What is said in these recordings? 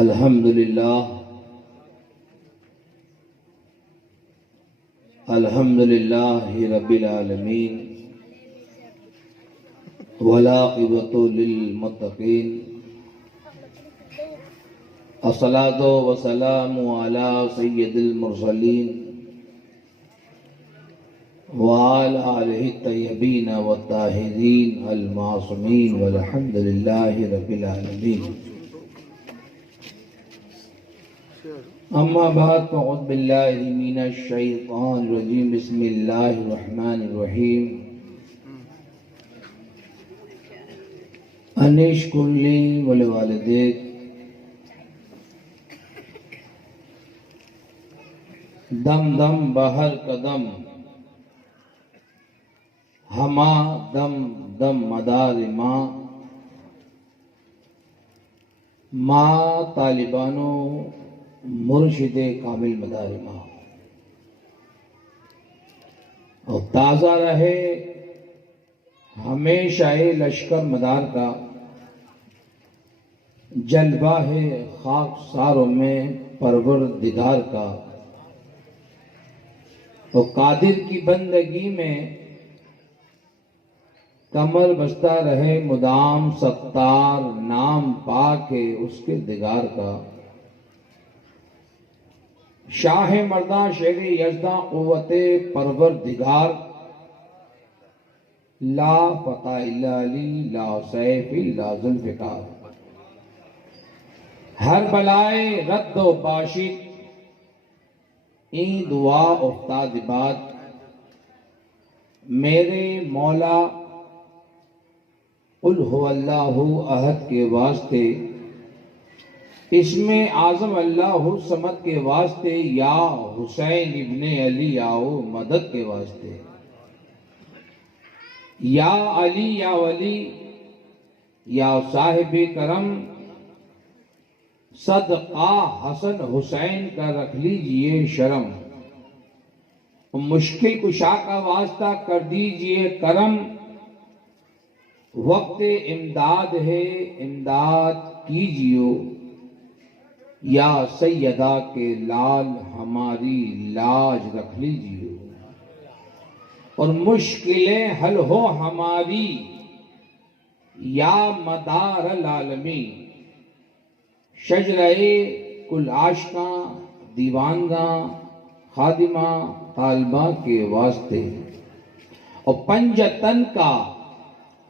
الحمد للہ الحمد للہ رب العالمین والعاقبۃ للمتقین الصلاۃ والسلام علی سید المرسلین وعلی آلہ الطیبین والطاہرین المعصومین والحمد للہ رب العالمین. اما بعد فاعوذ باللہ من الشیطان الرجیم. بسم اللہ الرحمن الرحیم. ان اشکر لی ولوالدیک دم دم بہر قدم ہما دم دم مدار ماں طالبانو مرشد کامل مدار ماں. اور تازہ رہے ہمیشہ لشکر مدار کا جلوہ ہے خاک ساروں میں پروردگار کا. اور قادر کی بندگی میں کمر بستہ رہے مدام ستار نام پاک ہے اس کے دگار کا. شاہ مرداں شیر یزداں قوت پروردگار لا فتح الا علی لا سیف الا ذوالفقار. ہر بلائے رد و باشد این دعا افتاد باد میرے مولا قل هو اللہ احد کے واسطے اسم اعظم اللہ صمد کے واسطے یا حسین ابن علی آؤ مدد کے واسطے. یا علی یا ولی یا صاحب کرم صدقہ حسن حسین کا رکھ لیجئے شرم. مشکل کشا کا واسطہ کر دیجئے کرم. وقت امداد ہے امداد کیجیو. یا سیدہ کے لال ہماری لاج رکھ لیجیے. اور مشکلیں حل ہو ہماری یا مدار العالمین. شجرہ کل عاشقاں دیوانگاں خادمہ طالبہ کے واسطے. اور پنجتن کا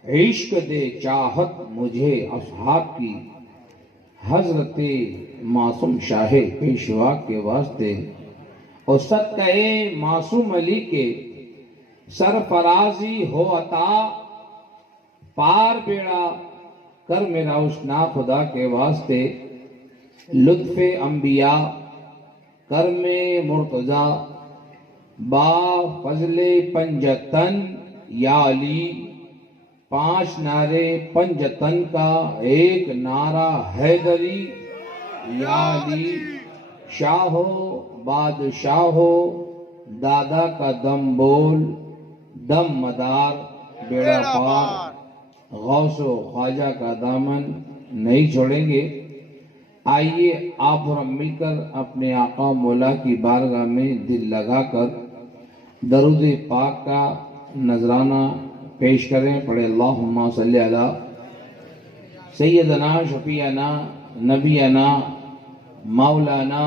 عشق دے چاہت مجھے اصحاب کی حضرت معصوم شاہ پیشوا کے واسطے. اور صدقہ معصوم علی کے سرفرازی ہو عطا پار بیڑا کر میرا اس نا خدا کے واسطے. لطف انبیاء کرم مرتضی با فضل پنجتن یا علی. 5 نعرے پنجتن کا ایک نعرہ حیدری یا علی. شاہ ہو بادشاہ ہو دادا کا دم بول دم مدار بیڑا پار. غوث و خواجہ کا دامن نہیں چھوڑیں گے. آئیے آپ اور ہم مل کر اپنے آقا مولا کی بارگاہ میں دل لگا کر درود پاک کا نذرانہ پیش کریں. پڑھے اللہم صلی علی سیدنا شفیعنا نبینا مولانا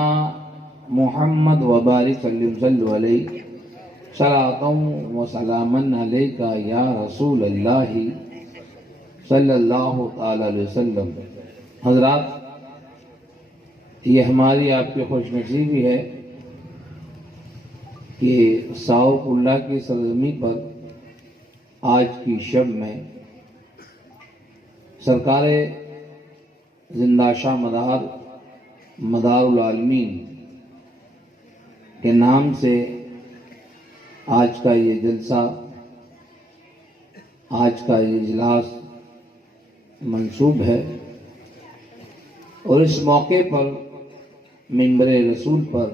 محمد وبارک صلی علیہ صلاۃ و سلاما علیک یا رسول اللہ صلی اللہ تعالی علیہ وسلم. حضرات، یہ ہماری آپ کی خوش نصیبی ہے کہ ساؤق اللہ کی سرزمین پر آج کی شب میں سرکار زندہ شاہ مدار العالمین کے نام سے آج کا یہ جلسہ آج کا یہ اجلاس منسوب ہے. اور اس موقع پر منبر رسول پر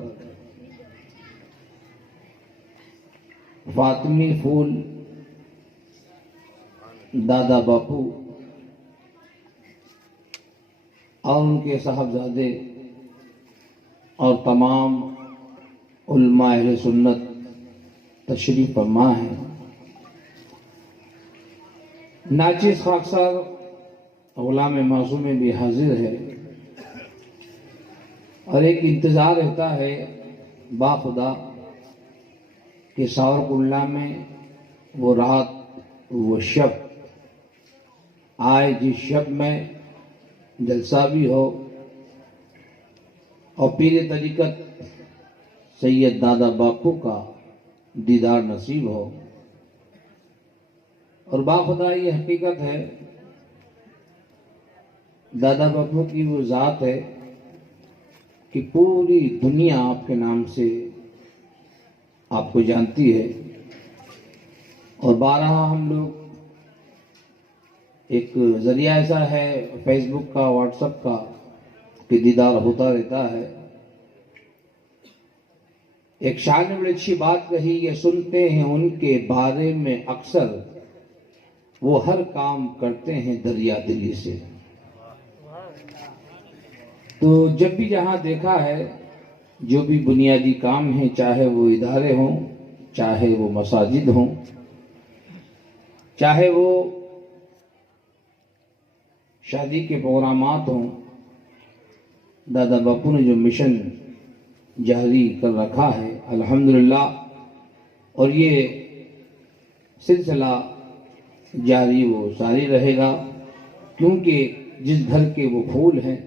فاطمی پھول دادا باپو اور ان کے صاحبزادے اور تمام علماء اہل سنت تشریف فرما ہیں. ناچیز خاکسار غلام معصوم میں بھی حاضر ہے اور ایک انتظار رہتا ہے با خدا کہ ساورکنڈلا میں وہ رات وہ شب آئے جس شب میں جلسہ بھی ہو اور پیر طریقت سید دادا باپو کا دیدار نصیب ہو. اور باخدا یہ حقیقت ہے دادا باپو کی وہ ذات ہے کہ پوری دنیا آپ کے نام سے آپ کو جانتی ہے. اور بارہا ہم لوگ ایک ذریعہ ایسا ہے فیس بک کا واٹس ایپ کا کہ دیدار ہوتا رہتا ہے. ایک شاعر نے بڑی اچھی بات کہی، یہ سنتے ہیں ان کے بارے میں اکثر وہ ہر کام کرتے ہیں دریا دلی سے. تو جب بھی جہاں دیکھا ہے جو بھی بنیادی کام ہیں، چاہے وہ ادارے ہوں، چاہے وہ مساجد ہوں، چاہے وہ شادی کے پروگرامات ہوں، دادا باپو نے جو مشن جاری کر رکھا ہے الحمدللہ، اور یہ سلسلہ جاری وہ ساری رہے گا. کیونکہ جس گھر کے وہ پھول ہیں،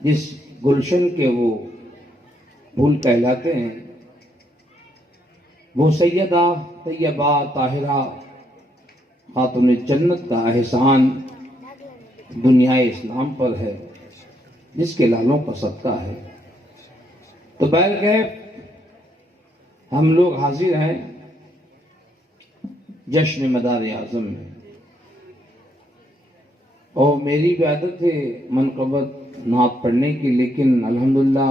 جس گلشن کے وہ پھول کہلاتے ہیں، وہ سیدہ طیبہ طاہرہ خاتون جنت کا احسان دنیا اسلام پر ہے، جس کے لالوں کا صدقہ ہے. تو بہرکیف ہم لوگ حاضر ہیں جشن مدار اعظم میں، اور میری بھی عادت ہے منقبت نعت پڑھنے کی، لیکن الحمدللہ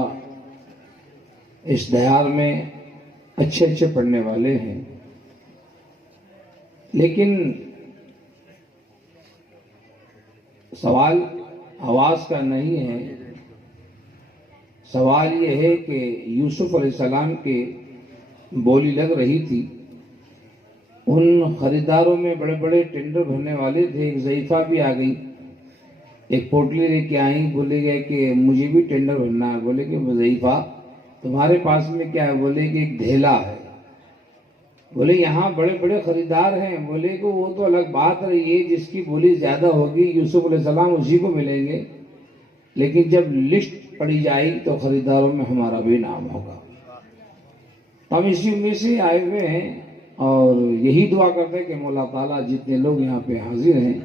اس دیار میں اچھے اچھے پڑھنے والے ہیں. لیکن سوال آواز کا نہیں ہے، سوال یہ ہے کہ یوسف علیہ السلام کے بولی لگ رہی تھی، ان خریداروں میں بڑے بڑے ٹینڈر بھرنے والے تھے. ایک ضعیفہ بھی آ گئی، ایک پوٹلی لے کے آئیں، بولے گئے کہ مجھے بھی ٹینڈر بھرنا ہے. بولے کہ ضعیفہ تمہارے پاس میں کیا ہے؟ بولے کہ ایک دھیلا ہے. بولے یہاں بڑے بڑے خریدار ہیں. بولے کہ وہ تو الگ بات ہے، یہ جس کی بولی زیادہ ہوگی یوسف علیہ السلام اسی کو ملیں گے، لیکن جب لسٹ پڑی جائے تو خریداروں میں ہمارا بھی نام ہوگا. ہم اسی امید سے آئے ہوئے ہیں اور یہی دعا کرتے ہیں کہ مولا تعالیٰ جتنے لوگ یہاں پہ حاضر ہیں،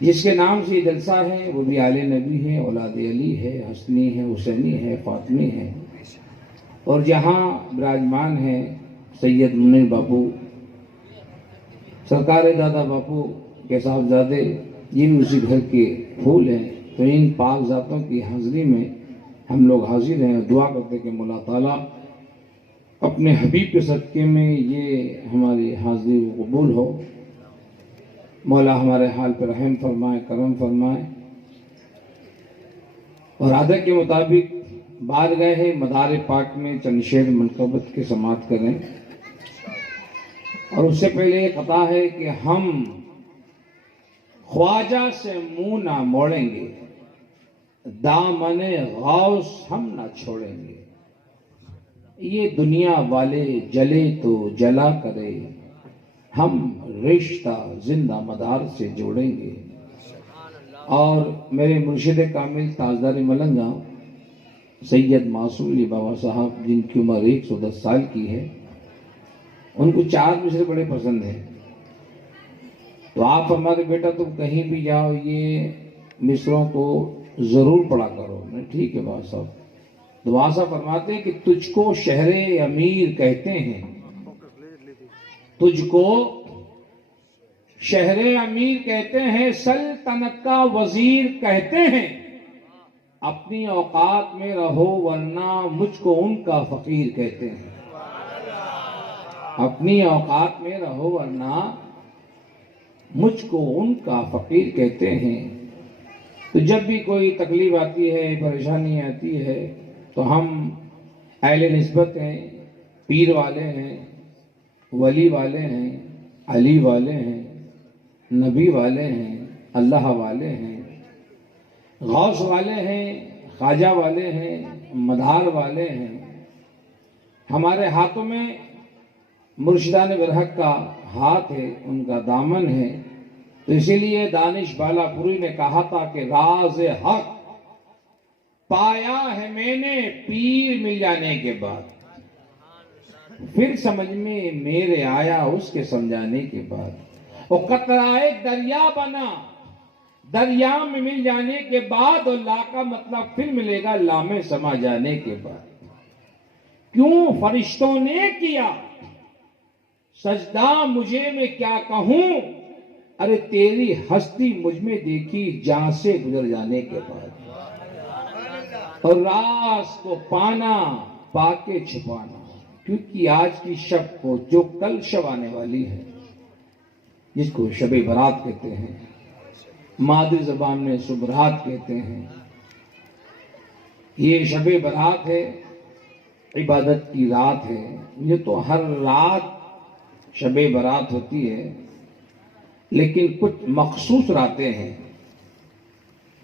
جس کے نام سے یہ جلسہ ہے، وہ بھی آل نبی ہے، اولاد علی ہے، حسنی ہے، حسینی ہے، فاطمی ہے، اور جہاں براجمان ہے سید منیر باپو سرکار دادا باپو کے صاحبزادے، یہ بھی اسی گھر کے پھول ہیں. تو ان پاک ذاتوں کی حاضری میں ہم لوگ حاضر ہیں اور دعا کرتے ہیں کہ مولا تعالیٰ اپنے حبیب کے صدقے میں یہ ہماری حاضری قبول ہو. مولا ہمارے حال پر رحم فرمائے، کرم فرمائے، اور عادت کے مطابق بارگاہ مدار پاک میں چند شعر منقبت کے سماعت کریں. اور اس سے پہلے یہ قطع ہے کہ ہم خواجہ سے منہ نہ موڑیں گے، دامن غوث ہم نہ چھوڑیں گے. یہ دنیا والے جلے تو جلا کرے، ہم رشتہ زندہ مدار سے جوڑیں گے. اور میرے مرشد کامل تاجدار ملنگا سید معصوم علی بابا صاحب، جن کی عمر 110 سال کی ہے، ان کو 4 مصرے بڑے پسند ہیں. تو آپ ہمارے بیٹا تم کہیں بھی جاؤ یہ مصروں کو ضرور پڑھا کرو. ٹھیک ہے بابا صاحب. تو بابا صاحب فرماتے ہیں کہ تجھ کو شہر امیر کہتے ہیں، تجھ کو شہر امیر کہتے ہیں، سلطنت کا وزیر کہتے ہیں. اپنی اوقات میں رہو ورنہ مجھ کو ان کا فقیر کہتے ہیں. اپنی اوقات میں رہو ورنہ مجھ کو ان کا فقیر کہتے ہیں. تو جب بھی کوئی تکلیف آتی ہے، پریشانی آتی ہے، تو ہم اہل نسبت ہیں، پیر والے ہیں، ولی والے ہیں، علی والے ہیں، نبی والے ہیں، اللہ والے ہیں، غوث والے ہیں، خواجہ والے ہیں، مدار والے ہیں۔ ہمارے ہاتھوں میں مرشدان برحق کا ہاتھ ہے، ان کا دامن ہے۔ تو اسی لیے دانش بالا پوری نے کہا تھا کہ راز حق پایا ہے میں نے پیر مل جانے کے بعد، پھر سمجھ میں میرے آیا اس کے سمجھانے کے بعد۔ وہ قطرائے دریا بنا دریا میں مل جانے کے بعد، اور لا کا مطلب پھر ملے گا لا میں سما جانے کے بعد۔ کیوں فرشتوں نے کیا سجدہ مجھے میں کیا کہوں، ارے تیری ہستی مجھ میں دیکھی جہاں سے گزر جانے کے بعد۔ اور راز کو پانا پا کے چھپانا، کیونکہ آج کی شب کو جو کل شب آنے والی ہے، جس کو شب برات کہتے ہیں، مادری زبان میں صبح کہتے ہیں، یہ شب برات ہے، عبادت کی رات ہے۔ یہ تو ہر رات شب برات ہوتی ہے، لیکن کچھ مخصوص راتیں ہیں۔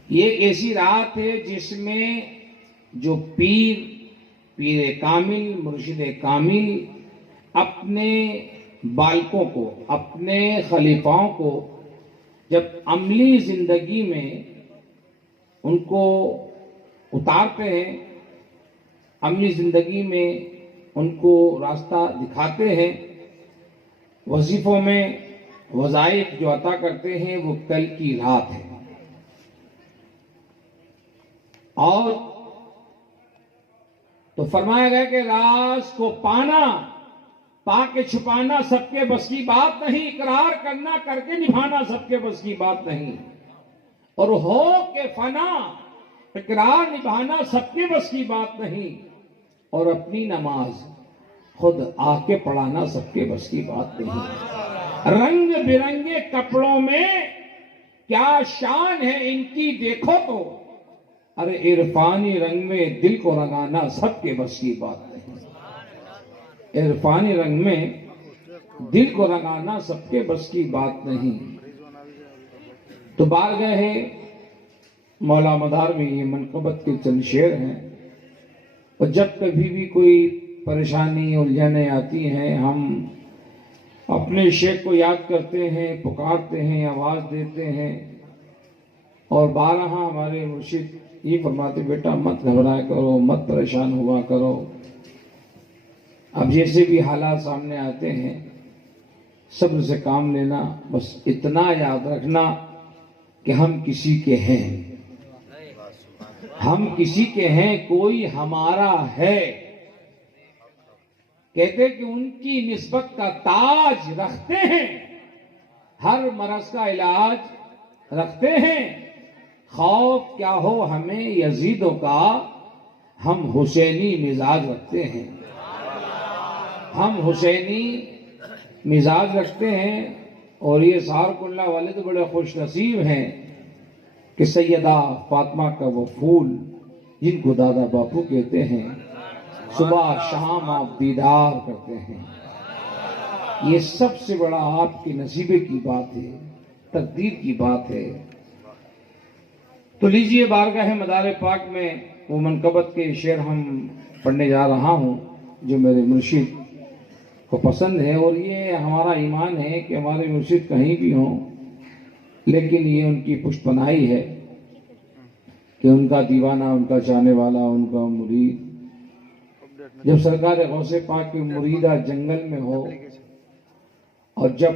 یہ ایک ایسی رات ہے جس میں جو پیر کامل، مرشد کامل اپنے بالکوں کو، اپنے خلیفاؤں کو جب عملی زندگی میں ان کو اتارتے ہیں، عملی زندگی میں ان کو راستہ دکھاتے ہیں، وظیفوں میں وظائف جو عطا کرتے ہیں، وہ کل کی رات ہے۔ اور تو فرمایا گیا کہ راز کو پانا پا کے چھپانا سب کے بس کی بات نہیں، اقرار کرنا کر کے نبھانا سب کے بس کی بات نہیں، اور ہو کے فنا اقرار نبھانا سب کے بس کی بات نہیں، اور اپنی نماز خود آ کے پڑھانا سب کے بس کی بات نہیں۔ رنگ برنگے کپڑوں میں کیا شان ہے ان کی دیکھو تو، ارے عرفانی رنگ میں دل کو رنگانا سب کے بس کی بات نہیں۔ عرفانی رنگ میں دل کو رنگانا سب کے بس کی بات نہیں۔ تو بارگاہ ہے مولا مدار میں یہ منقبت کے چند شعر ہیں، اور جب کبھی بھی کوئی پریشانی الجھنیں آتی ہیں، ہم اپنے شیخ کو یاد کرتے ہیں، پکارتے ہیں، آواز دیتے ہیں، اور بارہا ہمارے مرشد یہ فرماتے بیٹا مت گھبرایا کرو، مت پریشان ہوا کرو۔ اب جیسے بھی حالات سامنے آتے ہیں صبر سے کام لینا، بس اتنا یاد رکھنا کہ ہم کسی کے ہیں، ہم کسی کے ہیں، کوئی ہمارا ہے۔ کہتے کہ ان کی نسبت کا تاج رکھتے ہیں، ہر مرض کا علاج رکھتے ہیں، خوف کیا ہو ہمیں یزیدوں کا، ہم حسینی مزاج رکھتے ہیں، ہم حسینی مزاج رکھتے ہیں۔ اور یہ سہارک اللہ والے تو بڑے خوش نصیب ہیں کہ سیدہ فاطمہ کا وہ پھول جن کو دادا باپو کہتے ہیں، صبح شام آپ دیدار کرتے ہیں۔ یہ سب سے بڑا آپ کے نصیبے کی بات ہے، تقدیر کی بات ہے۔ تو لیجئے بارگاہ مدار پاک میں وہ منقبت کے شعر ہم پڑھنے جا رہا ہوں جو میرے مرشد کو پسند ہے، اور یہ ہمارا ایمان ہے کہ ہمارے مرشد کہیں بھی ہوں، لیکن یہ ان کی پشت پناہی ہے کہ ان کا دیوانہ، ان کا چاہنے والا، ان کا مرید جب سرکار غوث پاک کی مریدہ جنگل میں ہو، اور جب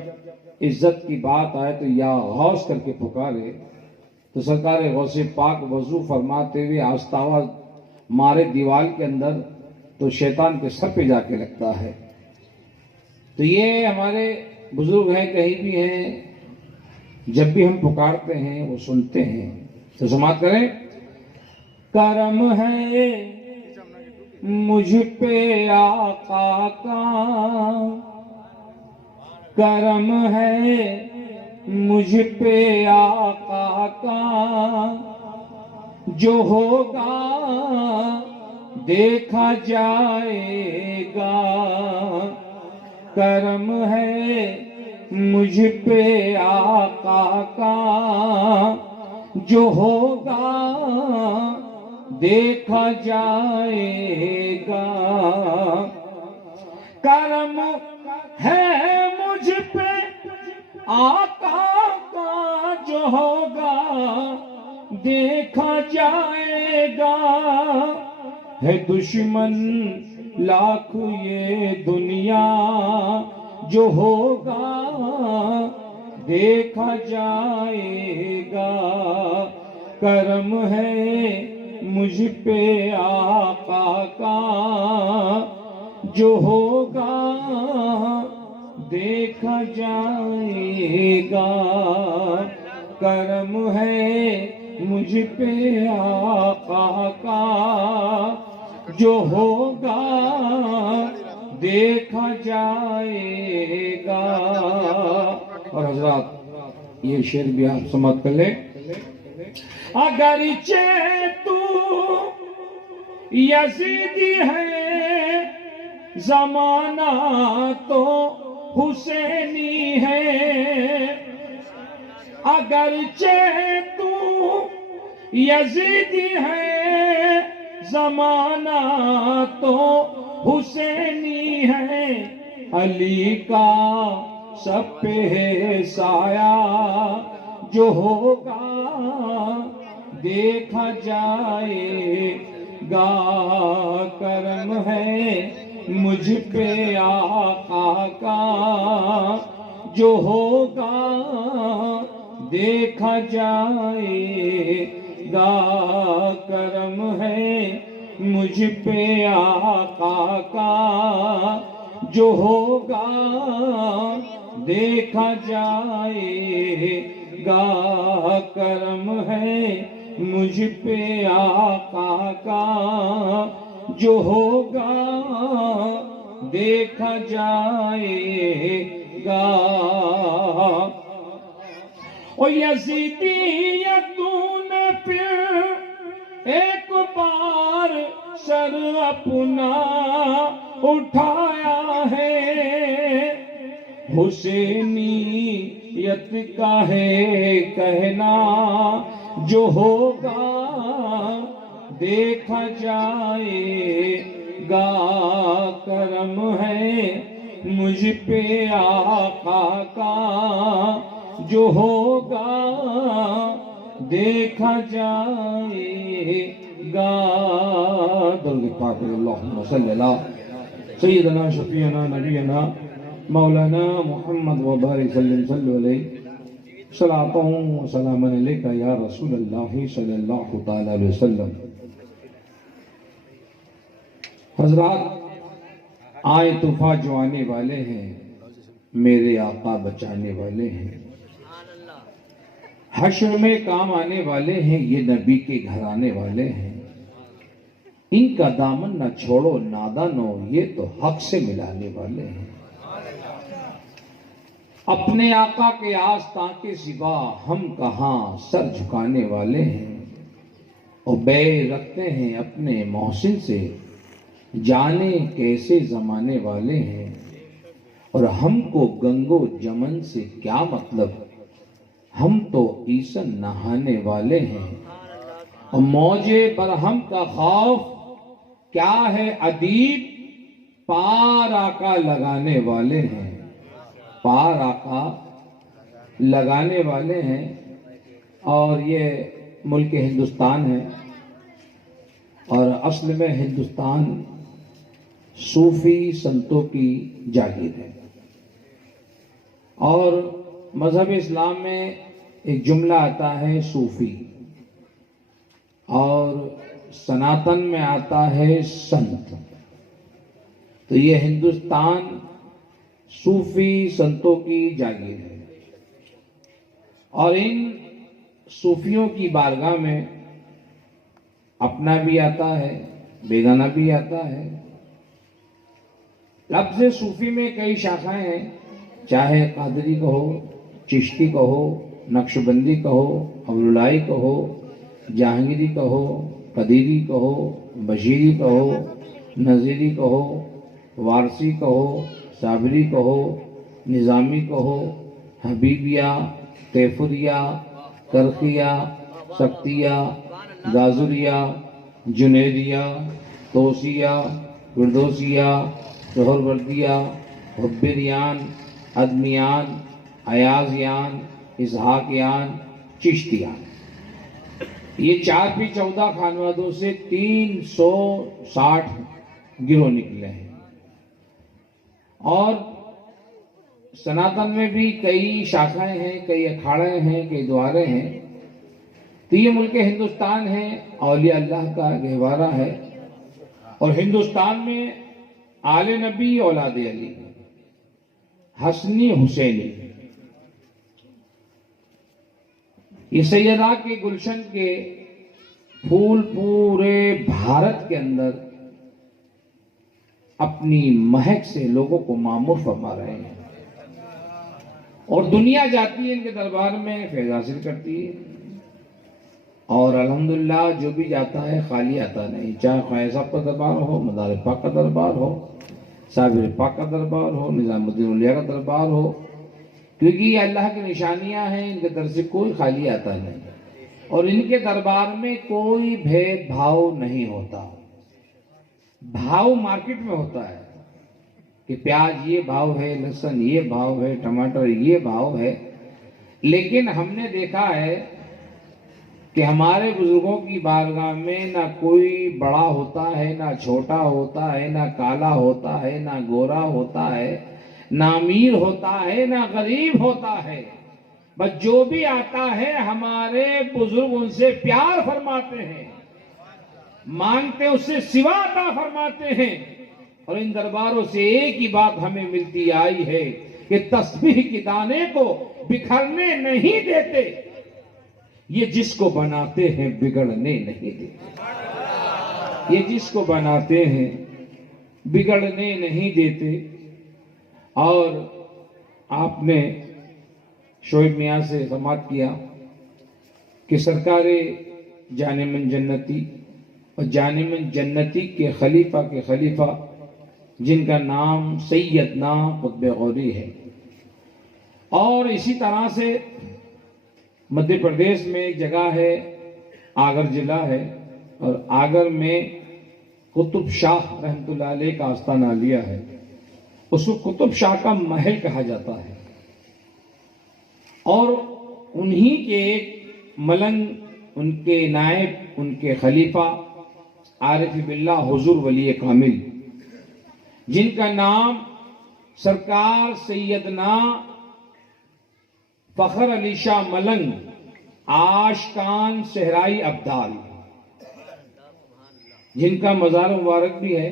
عزت کی بات آئے تو یا غوث کر کے پکارے، تو سرکار غوث پاک وضو فرماتے ہوئے آستاوا مارے دیوال کے اندر تو شیطان کے سر پہ جا کے لگتا ہے۔ تو یہ ہمارے بزرگ ہیں، کہیں بھی ہیں، جب بھی ہم پکارتے ہیں وہ سنتے ہیں۔ تو سماعت کریں۔ کرم ہے مجھ پہ آقا کا، کرم ہے مجھ پہ آقا کا، جو ہوگا دیکھا جائے گا، کرم ہے مجھ پہ آقا کا، جو ہوگا دیکھا جائے گا، کرم ہے مجھ پہ آقا کا، جو ہوگا دیکھا جائے گا، ہے دشمن لاکھ یہ دنیا، جو ہوگا دیکھا جائے گا، کرم ہے مجھ پہ آقا کا، جو ہوگا دیکھا جائے گا، کرم ہے مجھ پہ آقا کا، جو ہوگا دیکھا جائے گا۔ اور حضرات یہ شعر بھی آپ سماعت کر لیں۔ اگرچہ تو یزیدی ہے، زمانہ تو حسینی ہے، اگرچہ تو یزیدی ہے، زمانہ تو حسینی ہے، علی کا سب پہ ہے سایہ، جو ہوگا دیکھا جائے گا، کرم ہے مجھ پہ آقا کا، جو ہوگا دیکھا جائے گا، کرم ہے مجھ پہ آقا کا، جو ہوگا دیکھا جائے گا، کرم ہے مجھ پہ آقا کا، جو ہوگا دیکھا جائے گا۔ او یزیدیتوں نے پھر ایک بار سر اپنا اٹھایا ہے، حسینیت کا ہے کہنا، جو ہوگا دیکھا جائے گا، کرم ہے مجھ پہ آقا کا، جو ہوگا دیکھا جائے گا۔ درود پاک اللہم صلی اللہ سیدنا شفیعنا نبینا مولانا محمد وبارک صلی علیہ صلاۃ و سلام علیکہ یا رسول اللہ صلی اللہ تعالی علیہ وسلم۔ حضرات آئے طوفاں جو آنے والے ہیں، میرے آقا بچانے والے ہیں، حشر میں کام آنے والے ہیں، یہ نبی کے گھر آنے والے ہیں، ان کا دامن نہ چھوڑو نادانو، یہ تو حق سے ملانے والے ہیں، اپنے آقا کے آستان کے سوا ہم کہاں سر جھکانے والے ہیں، اور بے رکھتے ہیں اپنے محسن سے، جانے کیسے زمانے والے ہیں، اور ہم کو گنگو جمن سے کیا مطلب، ہم تو ایسن نہانے والے ہیں، اور موجے برہم کا خوف کیا ہے ادیب، پار آقا لگانے والے ہیں، پار آقا لگانے والے ہیں۔ اور یہ ملک ہندوستان ہے، اور اصل میں ہندوستان صوفی سنتوں کی جاگیر ہے، اور مذہب اسلام میں ایک جملہ آتا ہے صوفی، اور سناتن میں آتا ہے سنت، تو یہ ہندوستان صوفی سنتوں کی جاگیر ہے، اور ان صوفیوں کی بارگاہ میں اپنا بھی آتا ہے، بیگانہ بھی آتا ہے۔ لفظ صوفی میں کئی شاخائیں ہیں، چاہے قادری کہو، چشتی کہو، نقشبندی کہو، اولولائی کہو، جہانگیری کہو، قدیری کہو، بشیری کہو، نظیری کہو، وارسی کہو، صابری کہو، نظامی کہو، حبیبیہ، کیفریہ، کرخیہ، سختیہ، گازریہ، جنیدیہ، توسیہ، فردوسیہ، سہروردیہ، حبیریان، ادمیان، ایازیان، اسحاقیان، چشتیان۔ یہ 4 پی 14 خانوادوں سے 360 گروہ نکلے ہیں، اور سناتن میں بھی کئی شاخائیں ہیں، کئی اکھاڑے ہیں، کئی دوارے ہیں۔ تو یہ ملک ہندوستان ہے، اولیاء اللہ کا گہوارہ ہے، اور ہندوستان میں آل نبی اولاد علی، حسنی حسینی، یہ سیدہ کے گلشن کے پھول پورے بھارت کے اندر اپنی مہک سے لوگوں کو معمور فرما رہے ہیں، اور دنیا جاتی ہے ان کے دربار میں، فیض حاصل کرتی ہے، اور الحمدللہ جو بھی جاتا ہے خالی آتا نہیں، چاہے خواجہ صاحب کا دربار ہو، مدار پاک کا دربار ہو، صابر پاک کا دربار ہو، نظام الدین اولیاء کا دربار ہو، کیونکہ یہ اللہ کی نشانیاں ہیں، ان کے در سے کوئی خالی آتا نہیں، اور ان کے دربار میں کوئی بھید بھاؤ نہیں ہوتا۔ بھاؤ مارکیٹ میں ہوتا ہے کہ پیاز یہ بھاؤ ہے، لہسن یہ بھاؤ ہے، ٹماٹر یہ بھاؤ ہے، لیکن ہم نے دیکھا ہے کہ ہمارے بزرگوں کی بارگاہ میں نہ کوئی بڑا ہوتا ہے، نہ چھوٹا ہوتا ہے، نہ کالا ہوتا ہے، نہ گورا ہوتا ہے، نہ امیر ہوتا ہے، نہ غریب ہوتا ہے، بس جو بھی آتا ہے ہمارے بزرگ ان سے پیار فرماتے ہیں، مانگتے اس سے سوا عطا فرماتے ہیں، اور ان درباروں سے ایک ہی بات ہمیں ملتی آئی ہے کہ تسبیح کے دانے کو بکھرنے نہیں دیتے، یہ جس کو بناتے ہیں بگڑنے نہیں دیتے، یہ جس کو بناتے ہیں بگڑنے نہیں دیتے۔ اور آپ نے شعیب میاں سے سماعت کیا کہ سرکار جان من جنتی اور جان من جنتی کے خلیفہ جن کا نام سیدنا قطب غوری ہے، اور اسی طرح سے مدھیہ پردیش میں ایک جگہ ہے، آگر ضلع ہے، اور آگر میں قطب شاہ رحمت اللہ علیہ کا آستانہ لیا ہے، اس کو قطب شاہ کا محل کہا جاتا ہے، اور انہی کے ایک ملنگ، ان کے نائب، ان کے خلیفہ عارف باللہ حضور ولی کامل، جن کا نام سرکار سیدنا فخر علی شاہ ملنگ آشکان صحرائی ابدال، جن کا مزار مبارک بھی ہے،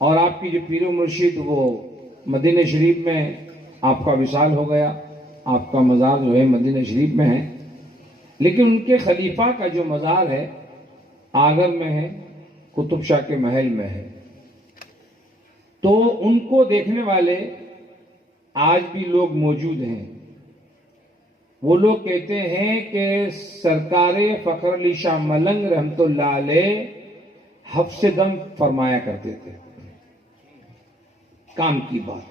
اور آپ کی جو پیر و مرشد وہ مدینہ شریف میں آپ کا وصال ہو گیا، آپ کا مزار جو ہے مدینہ شریف میں ہے، لیکن ان کے خلیفہ کا جو مزار ہے آگر میں ہے، قطب شاہ کے محل میں ہے۔ تو ان کو دیکھنے والے آج بھی لوگ موجود ہیں، وہ لوگ کہتے ہیں کہ سرکار فخر علی شاہ ملنگ رحمت اللہ علیہ حفظ دم فرمایا کرتے تھے، کام کی بات،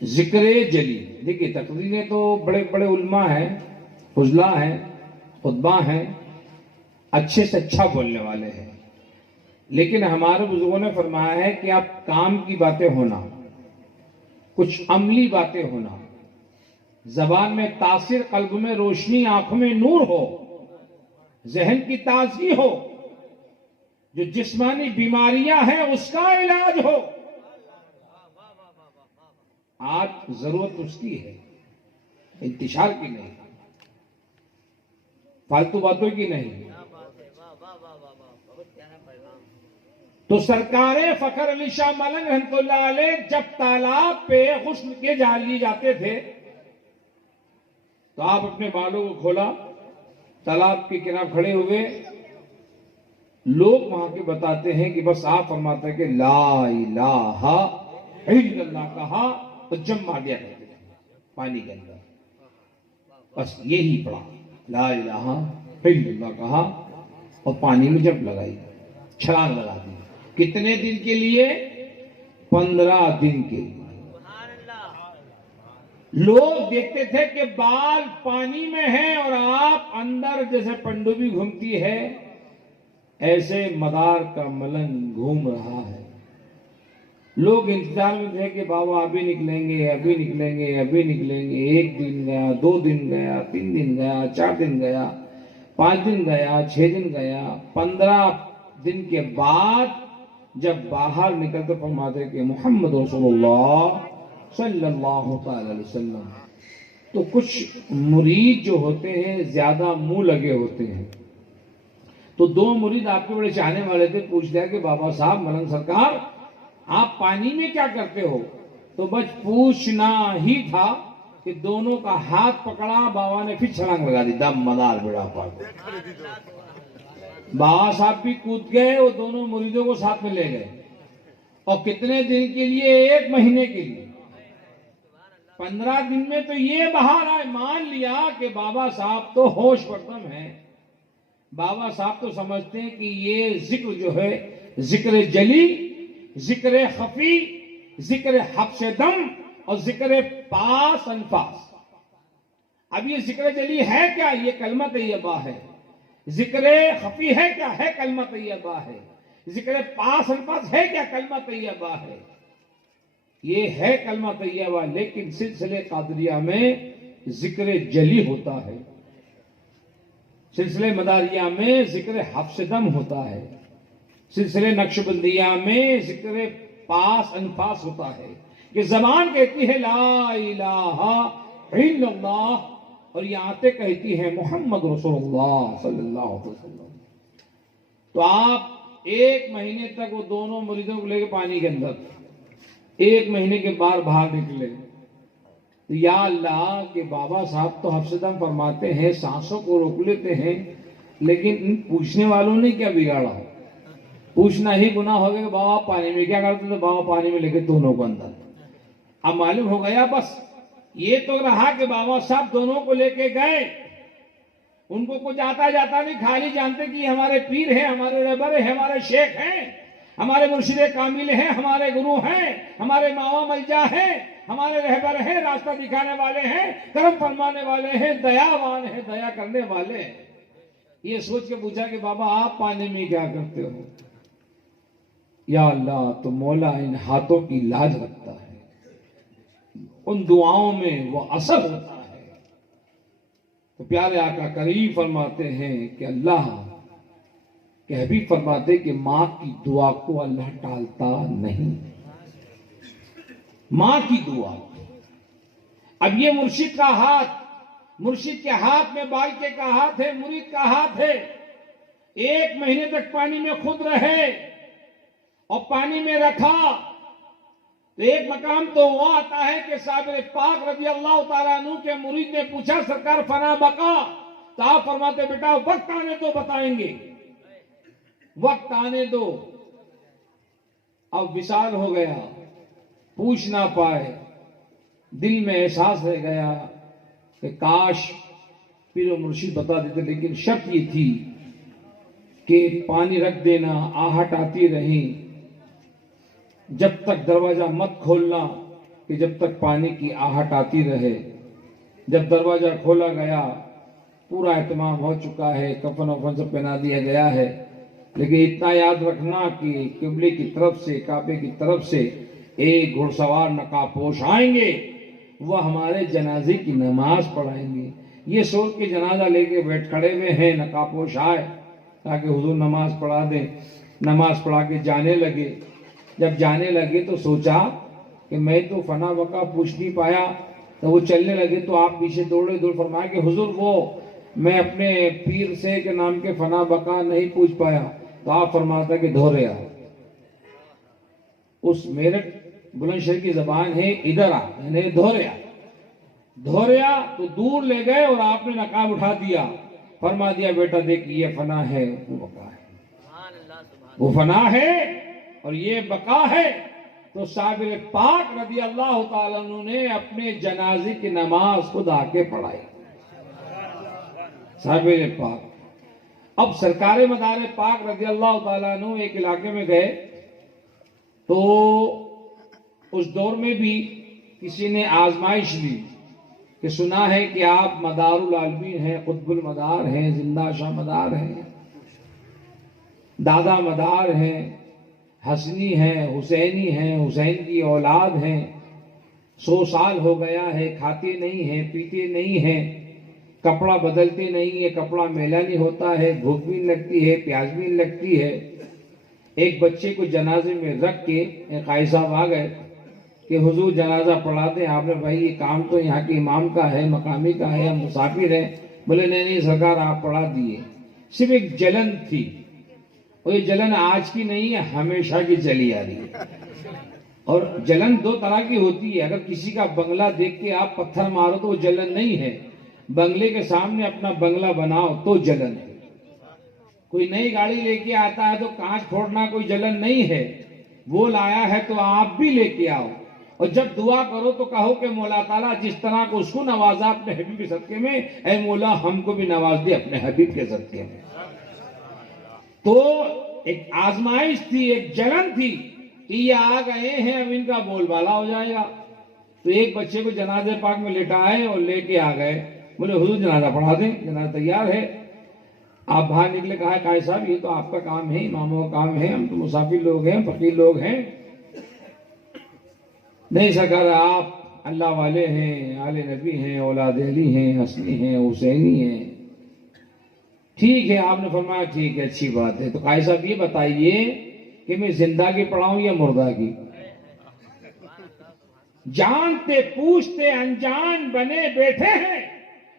ذکر جلی۔ دیکھیے تقریریں تو بڑے بڑے علماء ہیں، فضلاء ہیں، خطبہ ہیں، اچھے سے اچھا بولنے والے ہیں، لیکن ہمارے بزرگوں نے فرمایا ہے کہ آپ کام کی باتیں ہونا، کچھ عملی باتیں ہونا، زبان میں تاثر، قلب میں روشنی، آنکھوں میں نور ہو، ذہن کی تازگی ہو، جو جسمانی بیماریاں ہیں اس کا علاج ہو۔ آج ضرورت اس کی ہے، انتشار کی نہیں، فالتو باتوں کی نہیں۔ تو سرکار فخر علی شاہ ملنگ رحمت اللہ علیہ جب تالاب پہ غسل کے لیے جاتے تھے تو آپ اپنے بالوں کو کھولا، تالاب کے کنارے کھڑے ہوئے، لوگ وہاں کے بتاتے ہیں کہ بس آپ فرماتے ہیں کہ لا الہ الا اللہ کہا تو جم مار دیا کرتے تھے پانی کے اندر، بس یہی پڑا، لا الہ اللہ کہا اور پانی میں جب لگائی، چھلانگ لگا دی. کتنے دن کے لیے؟ 15 دن کے لیے. لوگ دیکھتے تھے کہ بال پانی میں ہیں اور آپ اندر جیسے پنڈوبی گھومتی ہے ایسے مدار کا ملنگ گھوم رہا ہے. لوگ انتظار میں تھے کہ بابا ابھی نکلیں گے، ابھی نکلیں گے، ابھی نکلیں گے. 1 دن گیا، 2 دن گیا، 3 دن گیا، 4 دن گیا، 5 دن گیا، 6 دن گیا. 15 دن کے بعد جب باہر نکلتے فرماتے کہ محمد رسول اللہ صلی اللہ تعالی علیہ وسلم. تو کچھ مرید جو ہوتے ہیں زیادہ منہ لگے ہوتے ہیں. تو 2 مرید آپ کے بڑے چاہنے والے تھے، پوچھ لیا کہ بابا صاحب ملنگ سرکار آپ پانی میں کیا کرتے ہو؟ تو بس پوچھنا ہی تھا کہ دونوں کا ہاتھ پکڑا، بابا نے پھر چھلانگ لگا دی. دم مدار بیڑا پاک. بابا صاحب بھی کود گئے اور دونوں مریدوں کو ساتھ میں لے گئے. اور کتنے دن کے لیے؟ 1 مہینے کے لیے. 15 دن میں تو یہ بہار آئے. مان لیا کہ بابا صاحب تو ہوش پرتم ہیں. بابا صاحب تو سمجھتے ہیں کہ یہ ذکر جو ہے ذکر جلی، ذکر خفی، ذکر حبس دم اور ذکر پاس انفاس. اب یہ ذکر جلی ہے کیا؟ یہ کلمہ طیبہ ہے. ذکر خفی ہے کیا؟ ہے کلمہ طیبہ ہے. ذکر پاس انفاس ہے کیا؟ کلمہ طیبہ ہے. یہ ہے کلمہ طیبہ، لیکن سلسلے قادریہ میں ذکر جلی ہوتا ہے، سلسلے مداریہ میں ذکر حبس دم ہوتا ہے، سلسلے نقشبندیہ میں ذکر پاس انفاس ہوتا ہے. کہ زبان کہتی ہے لا الہ الا اللہ اور یہ آتے کہتی ہے محمد رسول اللہ صلی اللہ علیہ وسلم. تو آپ 1 مہینے تک وہ دونوں مریدوں کو لے کے پانی کے اندر، 1 مہینے کے بعد باہر نکلے. تو یا اللہ کہ بابا صاحب تو حبس دم فرماتے ہیں، سانسوں کو روک لیتے ہیں، لیکن ان پوچھنے والوں نے کیا بگاڑا؟ پوچھنا ہی گناہ ہو گیا کہ بابا پانی میں کیا کرتے؟ تو بابا پانی میں لے کے دونوں کو اندر. اب معلوم ہو گیا بس یہ تو رہا کہ بابا صاحب دونوں کو لے کے گئے. ان کو کچھ آتا جاتا نہیں، خالی جانتے کہ یہ ہمارے پیر ہیں، ہمارے رہبر ہیں، ہمارے شیخ ہیں، ہمارے مرشد کامل ہیں، ہمارے گرو ہیں، ہمارے ماوا ملجا ہیں، ہمارے رہبر ہیں، راستہ دکھانے والے ہیں، کرم فرمانے والے ہیں، دیاوان ہیں، دیا کرنے والے ہیں. یہ سوچ کے پوچھا کہ بابا آپ پانی میں کیا کرتے ہو؟ یا اللہ تو مولا ان ہاتھوں کی لاج رکھتا ہے، ان دعاؤں میں وہ اثر ہوتا ہے. تو پیارے آقا کریم فرماتے ہیں کہ اللہ کہ بھی فرماتے کہ ماں کی دعا کو اللہ ٹالتا نہیں. ماں کی دعا. اب یہ مرشد کا ہاتھ، مرشد کے ہاتھ میں بالکے کا ہاتھ ہے، مرید کا ہاتھ ہے. 1 مہینے تک پانی میں خود رہے اور پانی میں رکھا. تو ایک مقام تو وہ آتا ہے کہ صابر پاک رضی اللہ تعالیٰ عنہ کے مرید نے پوچھا سرکار فنا بقا؟ تو آپ فرماتے بیٹا وقت آنے تو بتائیں گے، وقت آنے دو. اب وصال ہو گیا، پوچھ نہ پائے. دل میں احساس رہ گیا کہ کاش پیر و مرشد بتا دیتے، لیکن شرط یہ تھی کہ پانی رکھ دینا، آہٹ آتی رہی، جب تک دروازہ مت کھولنا کہ جب تک پانی کی آہٹ آتی رہے. جب دروازہ کھولا گیا پورا اہتمام ہو چکا ہے، کفن وفن سے پہنا دیا گیا ہے، لیکن اتنا یاد رکھنا کہ قبلے کی طرف سے، کعبے کی طرف سے ایک گھڑ سوار نقاب پوش آئیں گے، وہ ہمارے جنازے کی نماز پڑھائیں گے. یہ سوچ کے جنازہ لے کے بیٹھ کھڑے ہوئے ہیں، نقاب پوش آئے تاکہ حضور نماز پڑھا دیں. نماز پڑھا کے جانے لگے. جب جانے لگے تو سوچا کہ میں تو فنا بقا پوچھ نہیں پایا. تو وہ چلنے لگے تو آپ پیچھے دوڑے دوڑ فرمایا کہ حضور وہ میں اپنے پیر سے کے نام کے فنا بقا نہیں پوچھ پایا. تو آپ فرماتا کہ دھوریا، اس میرٹھ بلند شہر کی زبان ہے ادھر آ، یعنی دھوریا. دھوریا تو دور لے گئے اور آپ نے نقاب اٹھا دیا، فرما دیا بیٹا دیکھ یہ فنا ہے، وہ بقا ہے، وہ فنا ہے اور یہ بقا ہے. تو صابر پاک رضی اللہ تعالیٰ عنہ نے اپنے جنازے کی نماز خود آ کے پڑھائی. صابر پاک اب سرکار مدار پاک رضی اللہ تعالیٰ عنہ ایک علاقے میں گئے تو اس دور میں بھی کسی نے آزمائش لی کہ سنا ہے کہ آپ مدار العالمین ہیں، قطب المدار ہیں، زندہ شاہ مدار ہیں، دادا مدار ہیں، حسنی ہیں، حسینی ہیں، حسین کی اولاد ہیں، 100 سال ہو گیا ہے، کھاتے نہیں ہیں، پیتے نہیں ہیں، کپڑا بدلتے نہیں ہے، کپڑا میلا نہیں ہوتا ہے، بھوک بھی لگتی ہے، پیاس بھی لگتی ہے۔ ایک بچے کو جنازے میں رکھ کے ایک قاضی صاحب آ گئے کہ حضور جنازہ پڑھا دیں۔ آپ نے بھائی یہ کام تو یہاں کے امام کا ہے، مقامی کا ہے، ہم مسافر ہیں۔ بولے نہیں نہیں سرکار آپ پڑھا دیے۔ صرف ایک جلن تھی، اور یہ جلن آج کی نہیں ہے، ہمیشہ کی چلی آ رہی ہے۔ اور جلن 2 طرح کی ہوتی ہے، اگر کسی کا بنگلہ دیکھ کے آپ پتھر مارو تو وہ جلن نہیں ہے، بنگلے کے سامنے اپنا بنگلہ بناؤ تو جلن ہے۔ کوئی نئی گاڑی لے کے آتا ہے تو کانچ پھوڑنا کوئی جلن نہیں ہے، وہ لایا ہے تو آپ بھی لے کے آؤ، اور جب دعا کرو تو کہو کہ مولا تعالیٰ جس طرح کو اس کو نوازا اپنے حبیب کے صدقے میں، اے مولا ہم کو بھی نواز دے اپنے حبیب کے صدقے میں۔ تو ایک آزمائش تھی، ایک جلن تھی کہ یہ آ گئے ہیں، اب ان کا بول بالا ہو جائے گا۔ تو ایک بچے کو جنازے پاک میں لٹائے اور لے کے آ گئے، بولے حضور جنازہ پڑھا دیں، جنازہ تیار ہے۔ آپ باہر نکلے، کہا قاضی صاحب یہ تو آپ کا کام ہے، اماموں کا کام ہے، ہم تو مسافر لوگ ہیں، فقیر لوگ ہیں۔ نہیں سرکار آپ اللہ والے ہیں، آل نبی ہیں، اولاد علی ہیں، حسنی ہیں، حسینی ہیں۔ ٹھیک ہے، آپ نے فرمایا ٹھیک ہے، اچھی بات ہے۔ تو قاضی صاحب یہ بتائیے کہ میں زندہ کی پڑھاؤں یا مردہ کی؟ جانتے پوچھتے انجان بنے بیٹھے ہیں،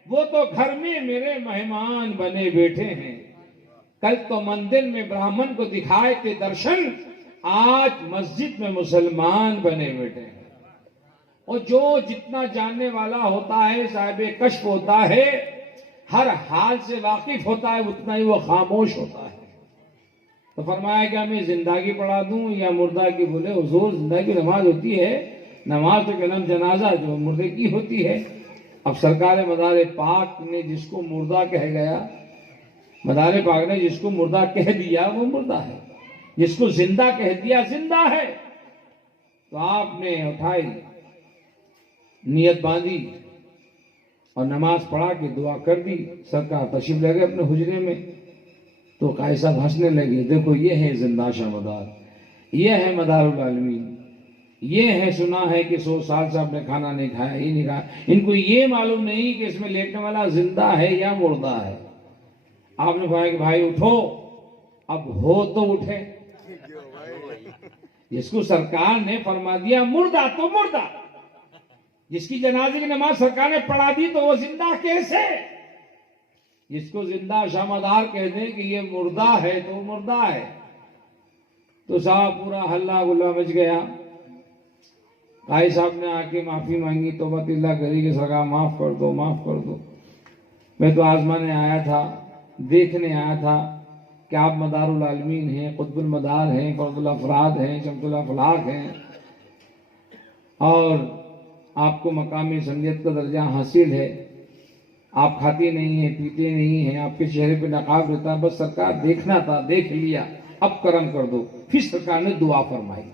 وہ تو گھر میں میرے مہمان بنے بیٹھے ہیں۔ کل تو مندر میں براہمن کو دکھائے تھے درشن، آج مسجد میں مسلمان بنے بیٹھے ہیں۔ اور جو جتنا جاننے والا ہوتا ہے، صاحب کشف ہوتا ہے، ہر حال سے واقف ہوتا ہے، اتنا ہی وہ خاموش ہوتا ہے۔ تو فرمایا کہ میں زندگی پڑھا دوں یا مردہ کی؟ بولے حضور زندگی نماز ہوتی ہے، نماز تو کلم جنازہ جو مردے کی ہوتی ہے۔ اب سرکار مدار پاک نے جس کو مردہ کہہ گیا، مدار پاک نے جس کو مردہ کہہ دیا وہ مردہ ہے، جس کو زندہ کہہ دیا زندہ ہے۔ تو آپ نے اٹھائی، نیت باندھی اور نماز پڑھا کے دعا کر دی، سرکار تشریف لے گئے اپنے حجرے میں۔ تو قاضی صاحب ہنسنے لگے، دیکھو یہ ہے زندہ شاہ مدار، یہ ہے مدار العالمین، یہ ہے سنا ہے کہ 100 سال سے آپ نے کھانا نہیں کھایا، یہ نہیں کھایا۔ ان کو یہ معلوم نہیں کہ اس میں لیٹنے والا زندہ ہے یا مردہ ہے۔ آپ نے کہا کہ بھائی اٹھو، اب ہو تو اٹھے۔ جس کو سرکار نے فرما دیا مردہ تو مردہ، جس کی جنازے کی نماز سرکار نے پڑھا دی تو وہ زندہ کیسے؟ جس کو زندہ شاہ مدار کہہ دیں کہ یہ مردہ ہے تو وہ مردہ ہے۔ تو صاحب پورا ہلہ گلا مچ گیا۔ قاضی صاحب نے آ کے معافی مانگی، توبہ اللہ کری کہ سرکار معاف کر دو، معاف کر دو، میں تو آزمانے آیا تھا، دیکھنے آیا تھا کہ آپ مدار العالمین ہیں، قطب المدار ہیں، فرد الافراد ہیں، شمس الافلاق ہیں، اور آپ کو مقامی سنیت کا درجہ حاصل ہے، آپ کھاتے نہیں ہیں، پیتے نہیں ہیں، آپ کے چہرے پہ نقاب رہتا، بس سرکار دیکھنا تھا، دیکھ لیا، اب کرم کر دو۔ پھر سرکار نے دعا فرمائی،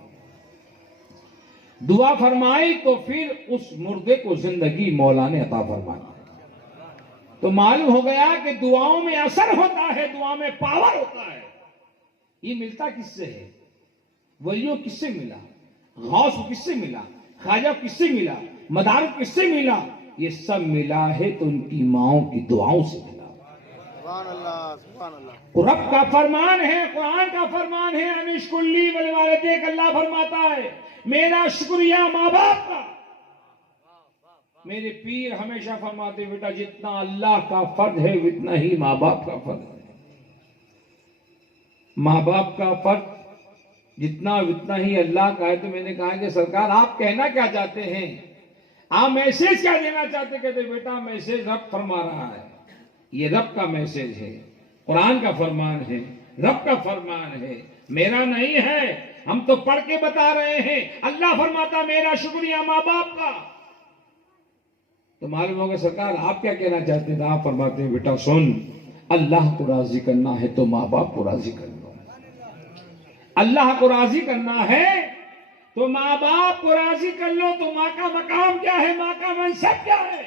دعا فرمائی تو پھر اس مردے کو زندگی مولا نے عطا فرمائی۔ تو معلوم ہو گیا کہ دعاؤں میں اثر ہوتا ہے، دعا میں پاور ہوتا ہے۔ یہ ملتا کس سے ہے؟ ولیوں کس سے ملا؟ غوث کس سے ملا؟ خواجہ کس سے ملا؟ مدار کس سے ملا؟ یہ سب ملا ہے تو ان کی ماؤں کی دعاؤں سے ملا۔ سبحان اللہ، سبحان اللہ۔ رب کا فرمان ہے، قرآن کا فرمان ہے، انشکر لی ولوالدیک، اللہ فرماتا ہے میرا شکریہ ماں باپ کا۔ میرے پیر ہمیشہ فرماتے بیٹا جتنا اللہ کا فرض ہے اتنا ہی ماں باپ کا فرض ہے۔ ماں باپ کا فرض جتنا اتنا ہی اللہ کا ہے۔ تو میں نے کہا کہ سرکار آپ کہنا کیا چاہتے ہیں، آپ میسج کیا دینا چاہتے؟ کہتے بیٹا میسج رب فرما رہا ہے، یہ رب کا میسج ہے، قرآن کا فرمان ہے، رب کا فرمان ہے، میرا نہیں ہے، ہم تو پڑھ کے بتا رہے ہیں۔ اللہ فرماتا میرا شکریہ ماں باپ کا۔ تو معلوم ہوگا سرکار آپ کیا کہنا چاہتے ہیں؟ آپ فرماتے ہیں بیٹا سن، اللہ کو راضی کرنا ہے تو ماں باپ کو راضی کر لو. اللہ کو راضی کرنا ہے تو ماں باپ کو راضی کر لو. تو ماں کا مقام کیا ہے, ماں کا منصب کیا ہے؟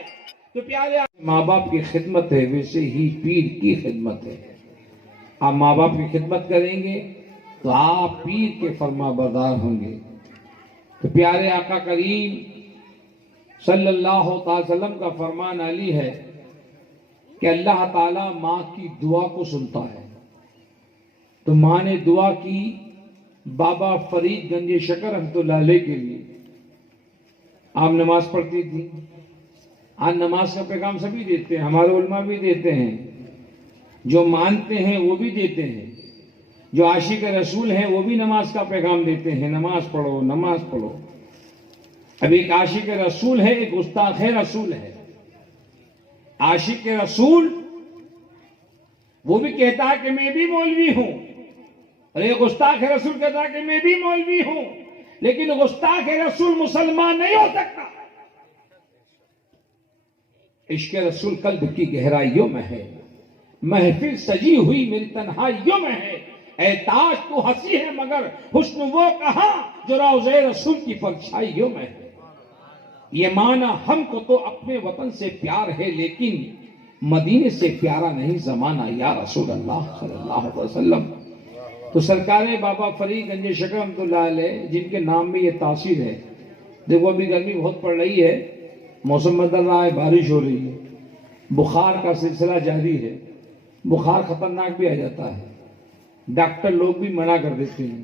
تو پیارے ماں باپ کی خدمت ہے, ویسے ہی پیر کی خدمت ہے. آپ ماں باپ کی خدمت کریں گے تو آپ پیر کے فرما بردار ہوں گے. تو پیارے آقا کریم صلی اللہ تعالی وسلم کا فرمان علی ہے کہ اللہ تعالیٰ ماں کی دعا کو سنتا ہے. تو ماں نے دعا کی بابا فرید گنج شکر رحمۃ اللہ علیہ کے لیے. آپ نماز پڑھتی تھی. آج نماز کا پیغام سبھی دیتے ہیں, ہمارے علماء بھی دیتے ہیں, جو مانتے ہیں وہ بھی دیتے ہیں, جو عاشق رسول ہیں وہ بھی نماز کا پیغام دیتے ہیں, نماز پڑھو نماز پڑھو. اب ایک عاشق رسول ہے, ایک گستاخ رسول ہے. عاشق رسول وہ بھی کہتا ہے کہ میں بھی مولوی ہوں, اور ایک گستاخ رسول کہتا ہے کہ میں بھی مولوی ہوں, لیکن گستاخ رسول مسلمان نہیں ہو سکتا. عشق رسول قلب کی گہرائیوں میں ہے, محفل سجی ہوئی میری تنہائیوں میں ہے. اے تاج تو ہنسی ہے مگر حسن وہ کہاں جو روضہ رسول کی پرچھائیوں میں ہے. یہ مانا ہم کو تو اپنے وطن سے پیار ہے, لیکن مدینے سے پیارا نہیں زمانہ یا رسول اللہ صلی اللہ علیہ وسلم. تو سرکار بابا فرید گنج شکر رحمۃ اللہ علیہ جن کے نام میں یہ تاثیر ہے. دیکھو ابھی گرمی بہت پڑ رہی ہے, موسم بدل رہا ہے, بارش ہو رہی ہے, بخار کا سلسلہ جاری ہے. بخار خطرناک بھی آ جاتا ہے, ڈاکٹر لوگ بھی منع کر دیتے ہیں.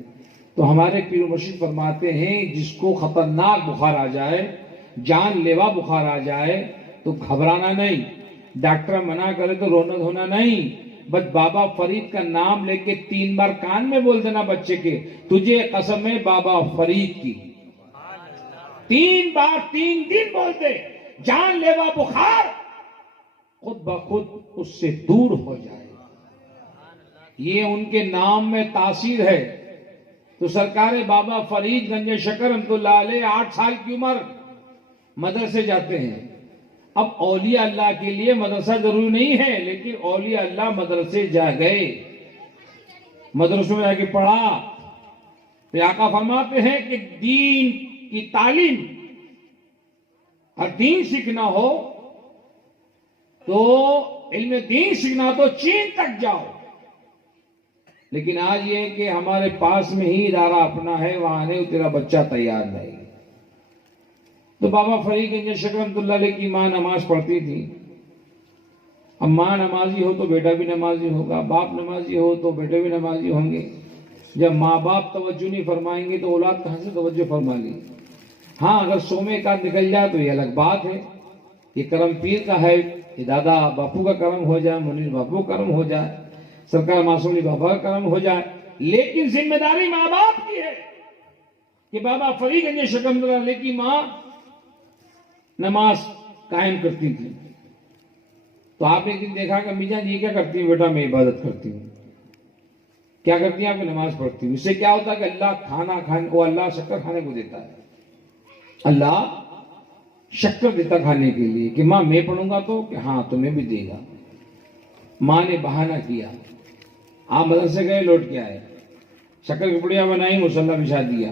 تو ہمارے پیر مرشد فرماتے ہیں جس کو خطرناک بخار آ جائے, جان لیوا بخار آ جائے تو گھبرانا نہیں, ڈاکٹر منع کرے تو رونا دھونا نہیں, بس بابا فرید کا نام لے کے 3 بار کان میں بول دینا بچے کے, تجھے قسم ہے بابا فرید کی. 3 بار 3 دن بولتے, جان لیوا بخار خود بخود اس سے دور ہو جائے. یہ ان کے نام میں تاثیر ہے. تو سرکار بابا فرید گنج شکر رحمۃ اللہ علیہ 8 سال کی عمر مدرسے جاتے ہیں. اب اولیاء اللہ کے لیے مدرسہ ضروری نہیں ہے, لیکن اولیاء اللہ مدرسے جا گئے, مدرسوں میں جا کے پڑھا. پھر آقا فرماتے ہیں کہ دین کی تعلیم اور دین سیکھنا ہو تو علم دین سیکھنا ہو تو چین تک جاؤ. لیکن آج یہ کہ ہمارے پاس میں ہی ادارہ اپنا ہے, وہاں نہیں, تیرا بچہ تیار نہیں. تو بابا فرید گنج شکر رحمۃ اللہ علیہ کی ماں نماز پڑھتی تھی. اب ماں نمازی ہو تو بیٹا بھی نمازی ہوگا, باپ نمازی ہو تو بیٹے بھی نمازی ہوں گے. جب ماں باپ توجہ نہیں فرمائیں گے تو اولاد کہاں سے توجہ فرما لیں. ہاں اگر 100 میں ایک آدھ نکل جائے تو یہ الگ بات ہے, یہ کرم پیر کا ہے, یہ دادا باپو کا کرم ہو جائے, منیر باپو کا کرم ہو جائے, سرکار معصوم علی بابا کا کرم ہو جائے. لیکن ذمہ داری ماں باپ کی ہے کہ بابا فرید گنج شکر رحمۃ اللہ علیہ کی ماں نماز قائم کرتی تھی. تو آپ نے ایک دن دیکھا کہ امی جان یہ کیا کرتی ہیں؟ بیٹا میں عبادت کرتی ہوں. کیا کرتی ہیں؟ آپ کی نماز پڑھتی ہوں. اس سے کیا ہوتا ہے کہ اللہ کھانا کھانے وہ اللہ شکر کھانے کو دیتا ہے. اللہ شکر دیتا کھانے کے لیے کہ ماں میں پڑھوں گا تو کہ ہاں تمہیں بھی دے گا. ماں نے بہانہ کیا, آپ مدرسے گئے, لوٹ کے آئے, شکر کی پڑیاں بنائی, مصلی بچھا دیا,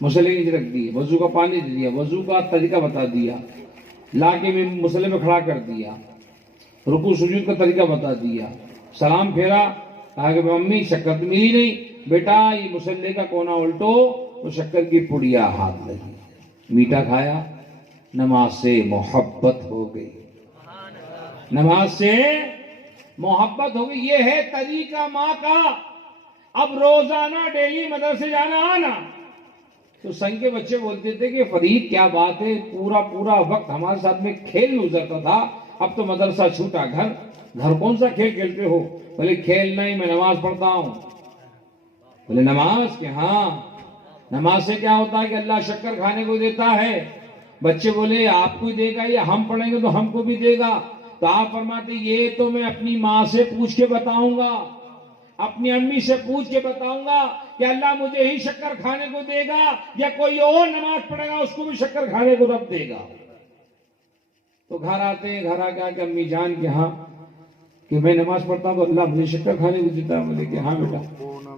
مصلی نیچے رکھ دی, وضو کا پانی دے دیا, وضو کا طریقہ بتا دیا, لا کے مصلی میں کھڑا کر دیا, رکوع سجود کا طریقہ بتا دیا, سلام پھیرا, کہا کہ ممی شکر تو ملی نہیں, بیٹا یہ مصلی کا کونا الٹو تو شکر کی پڑیا ہاتھ لگی, میٹھا کھایا, نماز سے محبت ہو گئی, نماز سے محبت ہو گئی. یہ ہے طریقہ ماں کا. اب روزانہ ڈیلی مدرسے جانا آنا. تو سنگ کے بچے بولتے تھے کہ فرید کیا بات ہے, پورا وقت ہمارے ساتھ میں کھیل میں گزرتا تھا, اب تو مدرسہ چھوٹا, گھر کون سا کھیل کھیلتے ہو؟ بولے کھیل نہیں, میں نماز پڑھتا ہوں. بولے نماز کہ ہاں, نماز سے کیا ہوتا ہے کہ اللہ شکر کھانے کو دیتا ہے. بچے بولے آپ کو دے گا یا ہم پڑھیں گے تو ہم کو بھی دے گا. تو آپ فرماتے یہ تو میں اپنی ماں سے پوچھ کے بتاؤں گا, اپنی امی سے پوچھ کے بتاؤں گا کہ اللہ مجھے ہی شکر کھانے کو دے گا یا کوئی اور نماز پڑھے گا اس کو بھی شکر کھانے کو رب دے گا. تو گھر آتے ہیں, گھر آ کے امی جان کے ہاں کہ میں نماز پڑھتا ہوں تو اللہ مجھے شکر کھانے کو دیتا ہے؟ بولے کہ ہاں بیٹا.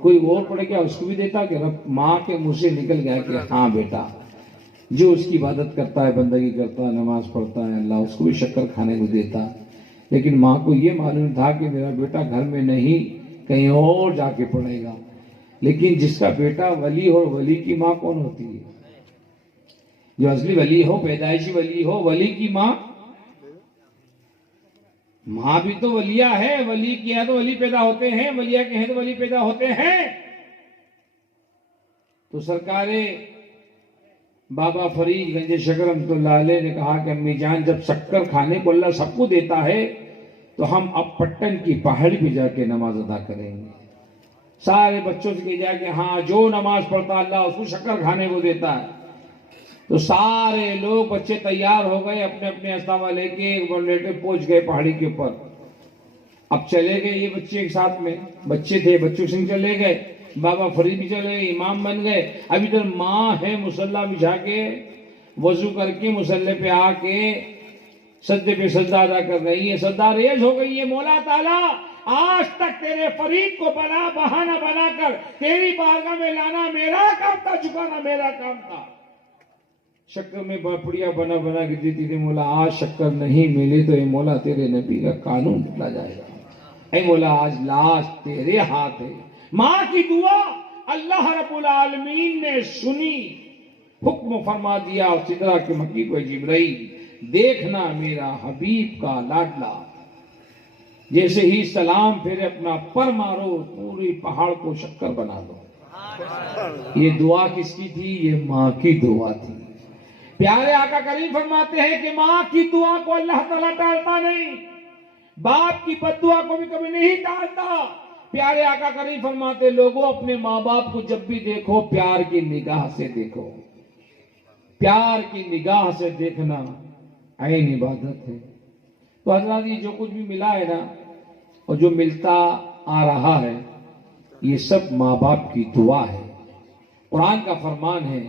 کوئی اور پڑھے کیا اس کو بھی دیتا؟ کہ رب ماں کے منہ سے نکل گیا کہ ہاں بیٹا جو اس کی عبادت کرتا ہے، بندگی کرتا ہے، نماز پڑھتا ہے، اللہ اس کو بھی شکر کھانے کو دیتا. لیکن ماں کو یہ معلوم تھا کہ میرا بیٹا گھر میں نہیں کہیں اور جا کے پڑھے گا. لیکن جس کا بیٹا ولی ہو، ولی کی ماں کون ہوتی ہے؟ جو اصلی ولی ہو، پیدائشی ولی ہو، ولی کی ماں بھی تو ولیہ ہے. ولی کی ہے تو ولی پیدا ہوتے ہیں، ولیہ کے ہیں تو ولی پیدا ہوتے ہیں. تو سرکار بابا فرید گنج شکر رحمۃ اللہ علیہ نے کہا کہ امی جان جب شکر کھانے کو اللہ سب کو دیتا ہے تو ہم اب پٹن کی پہاڑی پہ جا کے نماز ادا کریں گے. سارے بچوں سے کہا جائے کہ ہاں جو نماز پڑھتا اللہ اس کو شکر کھانے کو دیتا ہے. تو سارے لوگ بچے تیار ہو گئے، اپنے اپنے اسلحہ لے کے پہنچ گئے پہاڑی کے اوپر. اب چلے گئے یہ بچے ایک ساتھ میں، بچے تھے، بچوں سے چلے گئے. بابا فرید بھی چلے گئے، امام بن گئے. اب ادھر ماں ہے مصلی بچھا کے وضو کر کے مصلی پہ آ کے سجدے پہ سجدہ ادا کر رہی ہے. سجدہ ریز ہو گئی ہے. مولا تعالیٰ آج تک تیرے فرید کو بہانہ بنا کر تیری بارگاہ میں لانا میرا کام تھا، جھکانا میرا کام تھا. شکر میں پڑیا بنا بنا کے دیتی تھی. مولا آج شکر نہیں ملی تو اے مولا تیرے نبی کا قانون نکلا جائے گا. اے مولا آج لاش تیرے ہاتھ ہے. ماں کی دعا اللہ رب العالمین نے سنی، حکم فرما دیا سدرہ کے مکی کو جبرائیل دیکھنا میرا حبیب کا لاڈلا. جیسے ہی سلام پھر اپنا پر مارو پوری پہاڑ کو شکر بنا دو. یہ دعا کس کی تھی؟ یہ ماں کی دعا تھی. پیارے آقا کریم فرماتے ہیں کہ ماں کی دعا کو اللہ تعالیٰ ٹالتا نہیں، باپ کی بد دعا کو بھی کبھی نہیں ٹالتا. پیارے آقا کریم فرماتے لوگوں اپنے ماں باپ کو جب بھی دیکھو پیار کی نگاہ سے دیکھو. پیار کی نگاہ سے دیکھنا عین عبادت ہے. تو حضرات یہ جو کچھ بھی ملا ہے نا اور جو ملتا آ رہا ہے یہ سب ماں باپ کی دعا ہے. قرآن کا فرمان ہے.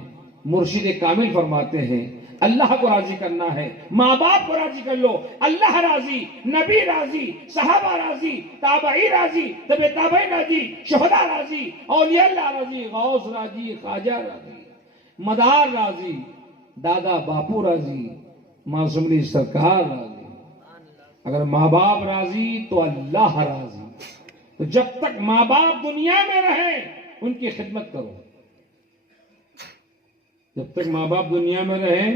مرشد کامل فرماتے ہیں اللہ کو راضی کرنا ہے، ماں باپ کو راضی کر لو، اللہ راضی، نبی راضی، صحابہ راضی، تابعی راضی، تبع تابعی راضی، شہداء راضی، اولیاء اللہ راضی، غوث راضی، خواجہ راضی، مدار راضی، دادا باپو راضی، معصوم سرکار راضی. اگر ماں باپ راضی تو اللہ راضی. تو جب تک ماں باپ دنیا میں رہیں ان کی خدمت کرو. جب تک ماں باپ دنیا میں رہیں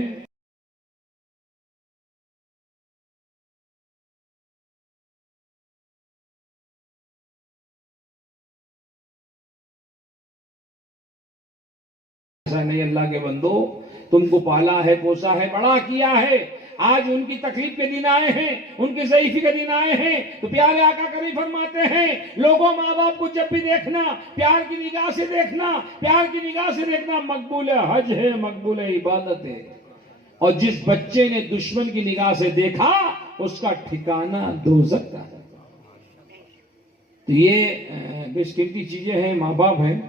ایسا نہیں. اللہ کے بندو تم کو پالا ہے، پوسا ہے، بڑا کیا ہے. آج ان کی تکلیف کے دن آئے ہیں، ان کی ضعیفی کے دن آئے ہیں. تو پیارے آقا کریم فرماتے ہیں لوگوں ماں باپ کو جب بھی دیکھنا پیار کی نگاہ سے دیکھنا، پیار کی نگاہ سے دیکھنا. مقبول حج ہے، مقبول عبادت ہے. اور جس بچے نے دشمن کی نگاہ سے دیکھا اس کا ٹھکانہ دوزخ کا ہے. تو یہ بیش قیمتی چیزیں ہیں، ماں باپ ہیں.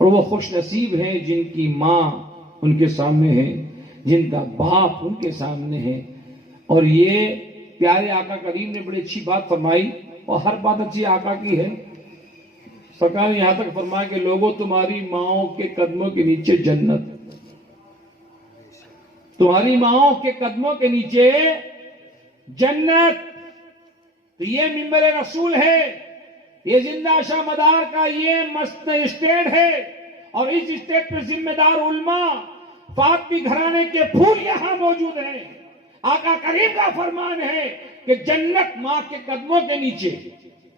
اور وہ خوش نصیب ہیں جن کی ماں ان کے سامنے ہے، جن کا باپ ان کے سامنے ہے. اور یہ پیارے آقا کریم نے بڑی اچھی بات فرمائی، اور ہر بات اچھی آقا کی ہے. سرکار نے یہاں تک فرمایا کہ لوگوں تمہاری ماؤں کے قدموں کے نیچے جنت، تمہاری ماؤں کے قدموں کے نیچے جنت. تو یہ منبر رسول ہے، یہ زندہ شاہ مدار کا یہ اسٹیٹ ہے. اور اس اسٹیٹ پر ذمہ دار علماء فاطمی گھرانے کے پھول یہاں موجود ہیں. آقا کریم کا فرمان ہے کہ جنت ماں کے قدموں کے نیچے.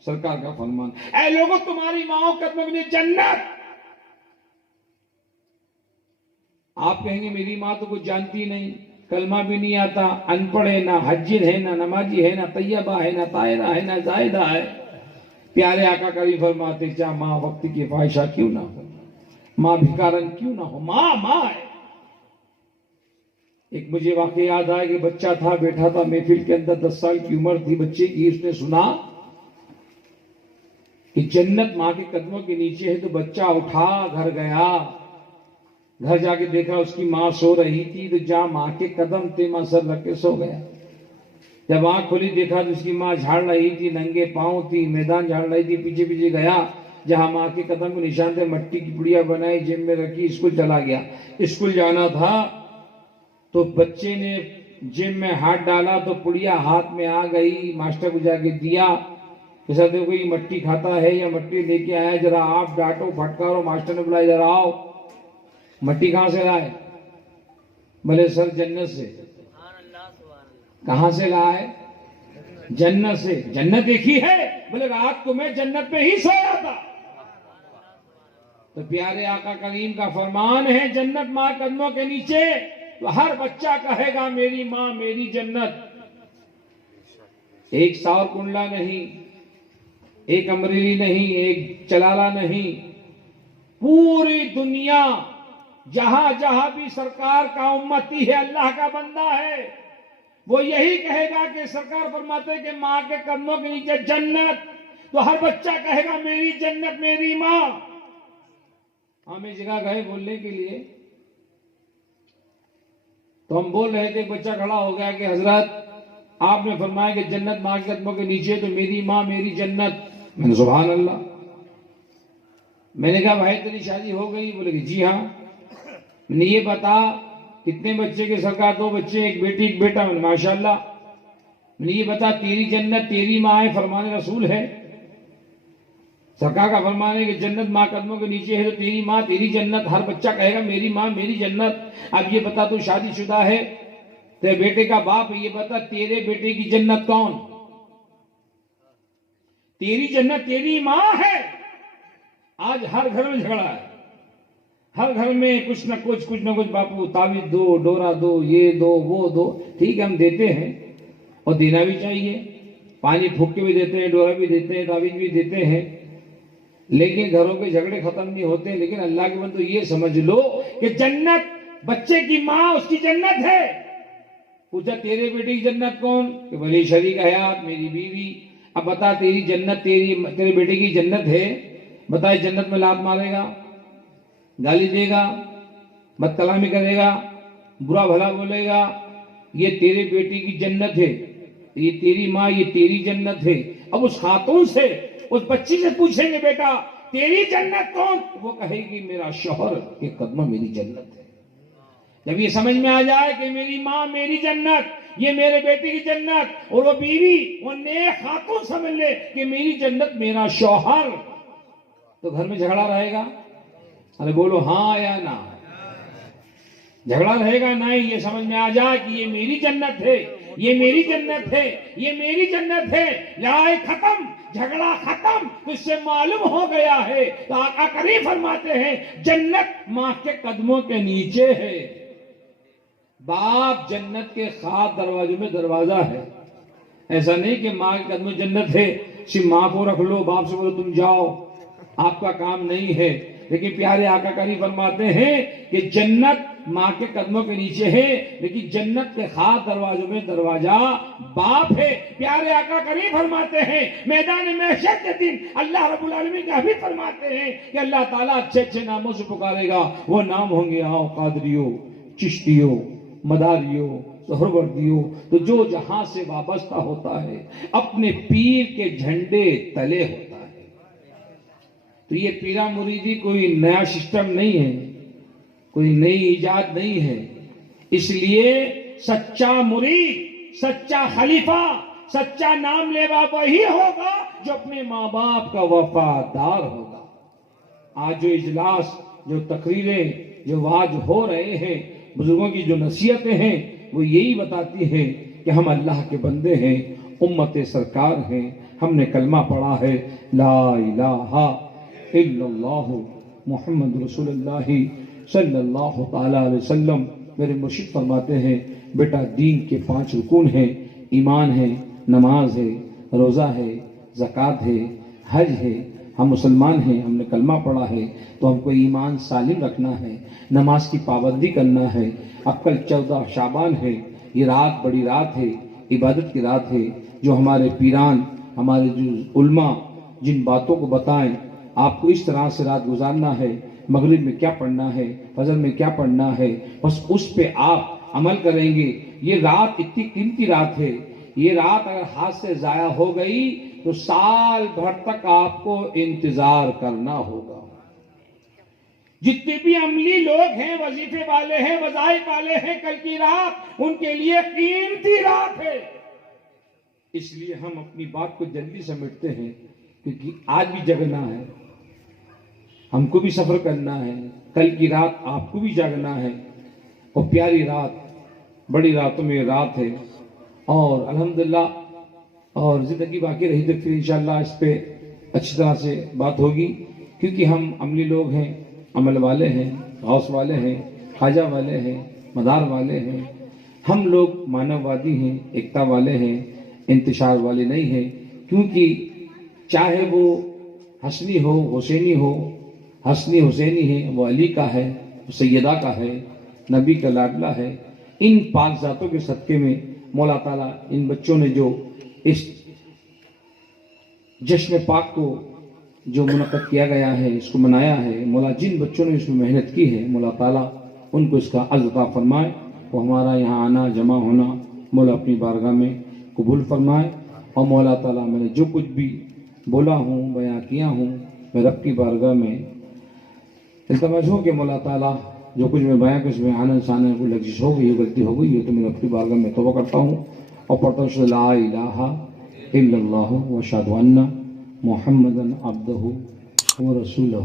سرکار کا فرمان اے لوگوں تمہاری ماں کے قدموں کے نیچے جنت. آپ کہیں گے میری ماں تو کچھ جانتی نہیں، کلمہ بھی نہیں آتا، ان پڑھ ہے، نہ حجر ہے، نہ نمازی ہے، نہ طیبہ ہے، نہ طاہرہ ہے، نہ زاہدہ ہے. پیارے آقا کریم فرماتے چاہے ماں وقت کی فاحشہ کیوں نہ ہو، ماں بھکارن کیوں نہ ہو، ماں ماں ہے. ایک مجھے واقعہ یاد آیا کہ بچہ تھا، بیٹھا تھا محفل کے اندر، 10 سال کی عمر تھی بچے کی. اس نے سنا کہ جنت ماں کے قدموں کے نیچے ہے. تو بچہ اٹھا، گھر گیا، گھر جا کے دیکھا اس کی ماں سو رہی تھی. تو جہاں ماں کے قدم تھے ماں سر رکھ کے سو گیا. جب آنکھ کھلی دیکھا تو اس کی ماں جھاڑ رہی تھی، ننگے پاؤں تھی، میدان جھاڑ رہی تھی. پیچھے پیچھے گیا، جہاں ماں کے قدم کو نشان تھے مٹی کی پڑیا بنائی، جیب میں رکھی، اسکول چلا گیا. اسکول جانا تھا تو بچے نے جیب میں ہاتھ ڈالا تو پڑیا ہاتھ میں آ گئی. ماسٹر کو جا کے دیا، جیسا دیکھو یہ مٹی کھاتا ہے یا مٹی لے کے آیا، ذرا آپ ڈانٹو پھٹکارو. ماسٹر نے بلایا، ذرا آؤ. مٹی کہاں سے لائے؟ بولے سر جنت سے. کہاں سے لائے؟ جنت سے. جنت دیکھی ہے؟ بولے رات کو میں جنت میں ہی سویا تھا. تو پیارے آقا کریم کا فرمان ہے، جنت ماں قدموں کے نیچے. تو ہر بچہ کہے گا میری ماں میری جنت. ایک ساور کنڈلا نہیں، ایک امریلی نہیں، ایک چلالا نہیں، پوری دنیا جہاں جہاں بھی سرکار کا امتی ہے، اللہ کا بندہ ہے، وہ یہی کہے گا کہ سرکار فرماتے ہیں کہ ماں کے قدموں کے نیچے جنت. تو ہر بچہ کہے گا میری جنت میری ماں. ہم اس جگہ گئے بولنے کے لیے تو ہم بول رہے تھے، بچہ کھڑا ہو گیا کہ حضرت آپ نے فرمایا کہ جنت ماں کے قدموں کے نیچے، تو میری ماں میری جنت. میں نے سبحان اللہ. میں نے کہا بھائی تیری شادی ہو گئی؟ بولے کہ جی ہاں. میں نے یہ بتا کتنے بچے کے؟ سرکار 2 بچے، ایک بیٹی ایک بیٹا. میں نے ماشاءاللہ. میں نے یہ بتا تیری جنت تیری ماں ہے، فرمان رسول ہے. سرکار کا فرمان ہے کہ جنت ماں قدموں کے نیچے ہے، تو تیری ماں تیری جنت. ہر بچہ کہے گا میری ماں میری جنت. اب یہ بتا تو شادی شدہ ہے، تیرے بیٹے کا باپ ہے، یہ بتا تیرے بیٹے کی جنت کون؟ تیری جنت تیری ماں ہے. آج ہر گھر میں جھگڑا ہے، ہر گھر میں کچھ نہ کچھ باپو تعویذ دو، ڈورا دو، یہ دو وہ دو. ٹھیک ہے ہم دیتے ہیں اور دینا بھی چاہیے. پانی پھونک کے بھی دیتے ہیں، ڈورا بھی دیتے ہیں، تعویذ بھی دیتے ہیں، لیکن گھروں کے جھگڑے ختم نہیں ہوتے. لیکن اللہ کے بندو یہ سمجھ لو کہ جنت بچے کی ماں اس کی جنت ہے. پوچھا تیرے بیٹے کی جنت کون؟ کہ ولی شریک حیات میری بیوی. اب بتا تیری جنت تیرے بیٹے کی جنت ہے، بتا جنت میں لات مارے گا، گالی دے گا، بد کلامی کرے گا، برا بھلا بولے گا، یہ تیرے بیٹی کی جنت ہے، یہ تیری ماں یہ تیری جنت ہے. اب اس خاتون سے اس بچی سے پوچھیں گے بیٹا تیری جنت کون؟ وہ کہے گی میرا شوہر کے قدموں میری جنت ہے. جب یہ سمجھ میں آ جائے کہ میری ماں میری جنت، یہ میرے بیٹے کی جنت، اور وہ بیوی وہ نیک خاتون سمجھ لے کہ میری جنت میرا شوہر، تو گھر میں جھگڑا رہے گا؟ ارے بولو ہاں یا نہ. جھگڑا رہے گا نہیں. یہ سمجھ میں آ جائے کہ یہ میری جنت ہے، یہ میری جنت ہے، یہ میری جنت ہے. لڑائی ختم، جھگڑا ختم. تو اس سے معلوم ہو گیا ہے، تو آقا کریم فرماتے ہیں جنت ماں کے قدموں کے نیچے ہے. باپ جنت کے 7 دروازوں میں دروازہ ہے. ایسا نہیں کہ ماں کے قدموں جنت ہے صرف ماں کو رکھ لو، باپ سے بولو تم جاؤ، آپ کا کام نہیں ہے. لیکن پیارے آقا کریم فرماتے ہیں کہ جنت ماں کے قدموں کے نیچے ہے، لیکن جنت کے 7 دروازوں میں دروازہ باپ ہے. پیارے آقا کریم فرماتے ہیں میدان محشر کے دن اللہ رب العالمین کا بھی فرماتے ہیں کہ اللہ تعالیٰ اچھے اچھے ناموں سے پکارے گا. وہ نام ہوں گے آؤ قادریو، چشتیو، مداریو، سہروردیو. تو جو جہاں سے وابستہ ہوتا ہے اپنے پیر کے جھنڈے تلے ہوتا ہے. تو یہ پیرا مریدی کوئی نیا سسٹم نہیں ہے، کوئی نئی ایجاد نہیں ہے. اس لیے سچا مرید، سچا خلیفہ، سچا نام لیوا وہی ہوگا جو اپنے ماں باپ کا وفادار ہوگا. آج جو اجلاس، جو تقریریں، جو واعظ ہو رہے ہیں، بزرگوں کی جو نصیحتیں ہیں، وہ یہی بتاتی ہیں کہ ہم اللہ کے بندے ہیں، امت سرکار ہیں. ہم نے کلمہ پڑھا ہے لا الہ الا اللہ محمد رسول اللہ صلی اللہ تعالی علیہ وسلم. میرے مرشد فرماتے ہیں بیٹا دین کے 5 رکن ہیں، ایمان ہے، نماز ہے، روزہ ہے، زکوٰۃ ہے، حج ہے. ہم مسلمان ہیں، ہم نے کلمہ پڑھا ہے، تو ہم کو ایمان سالم رکھنا ہے، نماز کی پابندی کرنا ہے. اب کل 14 شعبان ہے، یہ رات بڑی رات ہے، عبادت کی رات ہے. جو ہمارے پیران، ہمارے جو علماء جن باتوں کو بتائیں آپ کو اس طرح سے رات گزارنا ہے، مغرب میں کیا پڑھنا ہے، فجر میں کیا پڑھنا ہے، بس اس پہ آپ عمل کریں گے. یہ رات اتنی قیمتی رات ہے یہ رات اگر ہاتھ سے ضائع ہو گئی تو سال بھر تک آپ کو انتظار کرنا ہوگا۔ جتنے بھی عملی لوگ ہیں، وظیفے والے ہیں، وظائف والے ہیں، کل کی رات ان کے لیے قیمتی رات ہے۔ اس لیے ہم اپنی بات کو جلدی سمیٹتے ہیں، کیونکہ آج بھی جگنا ہے، ہم کو بھی سفر کرنا ہے، کل کی رات آپ کو بھی جاگنا ہے، اور پیاری رات، بڑی راتوں میں رات ہے، اور الحمدللہ اور زندگی باقی رہی تو پھر انشاءاللہ اس پہ اچھی طرح سے بات ہوگی، کیونکہ ہم عملی لوگ ہیں، عمل والے ہیں، غوث والے ہیں، خواجہ والے ہیں، مدار والے ہیں، ہم لوگ مانو وادی ہیں، ایکتا والے ہیں، انتشار والے نہیں ہیں، کیونکہ چاہے وہ حسنی ہو، حسینی ہو، حسنی حسینی ہے، وہ علی کا ہے، وہ سیدہ کا ہے، نبی کا لاڈلا ہے، ان پاک ذاتوں کے صدقے میں مولا تعالیٰ ان بچوں نے جو اس جشن پاک کو جو منعقد کیا گیا ہے، اس کو منایا ہے، مولا جن بچوں نے اس میں محنت کی ہے، مولا تعالیٰ ان کو اس کا اجر عطا فرمائے، وہ ہمارا یہاں آنا، جمع ہونا مولا اپنی بارگاہ میں قبول فرمائے، اور مولا تعالیٰ میں نے جو کچھ بھی بولا ہوں، بیان کیا ہوں، میں رب کی بارگاہ میں التماس ہو کہ مولا تعالیٰ جو کچھ میں بیان کر اس میں آنن سانے کوئی لغزش ہو گئی، غلطی ہو گئی ہے تو میں اپنی بارگاہ میں توبہ کرتا ہوں اور پڑھتا ہوں لا الہ الا اللہ واشہد ان محمدا عبدہ ورسولہ۔